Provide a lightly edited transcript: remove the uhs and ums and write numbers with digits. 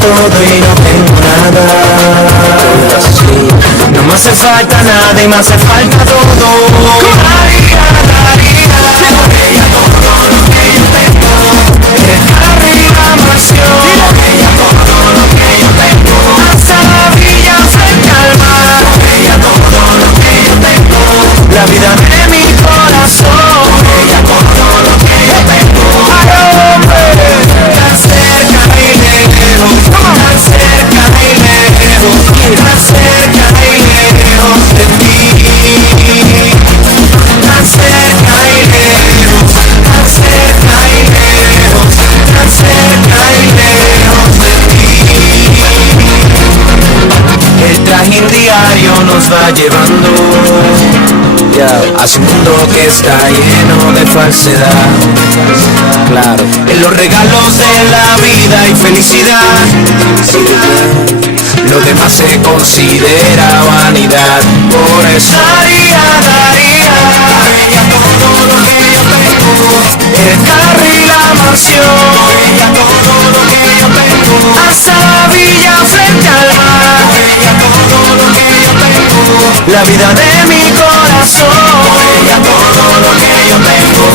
todo y no tengo nada. No me hace falta nada y me hace falta todo. Daría, daría por ella todo lo que yo tengo. El carro y la mansión, por ella todo lo que yo tengo. Hasta la villa frente al mar, por ella todo lo que yo tengo. La vida de mi corazón, por ella todo lo que yo tengo. Ay, hombre, tan cerca y lejos, tan cerca y lejos, tan cerca y lejos de ti. Tan cerca y lejos, tan cerca y lejos, tan cerca y lejos de ti. El trajín diario nos va llevando hacia un mundo que está lleno de falsedad. Claro, en los regalos de la vida y felicidad, lo demás se considera vanidad. Por eso daría, daría por ella todo lo que yo tengo. El carro y la mansión, por ella todo lo que yo tengo. Hasta la villa frente al mar, por ella todo lo que yo tengo. La vida de mi corazón, por ella todo lo que yo tengo.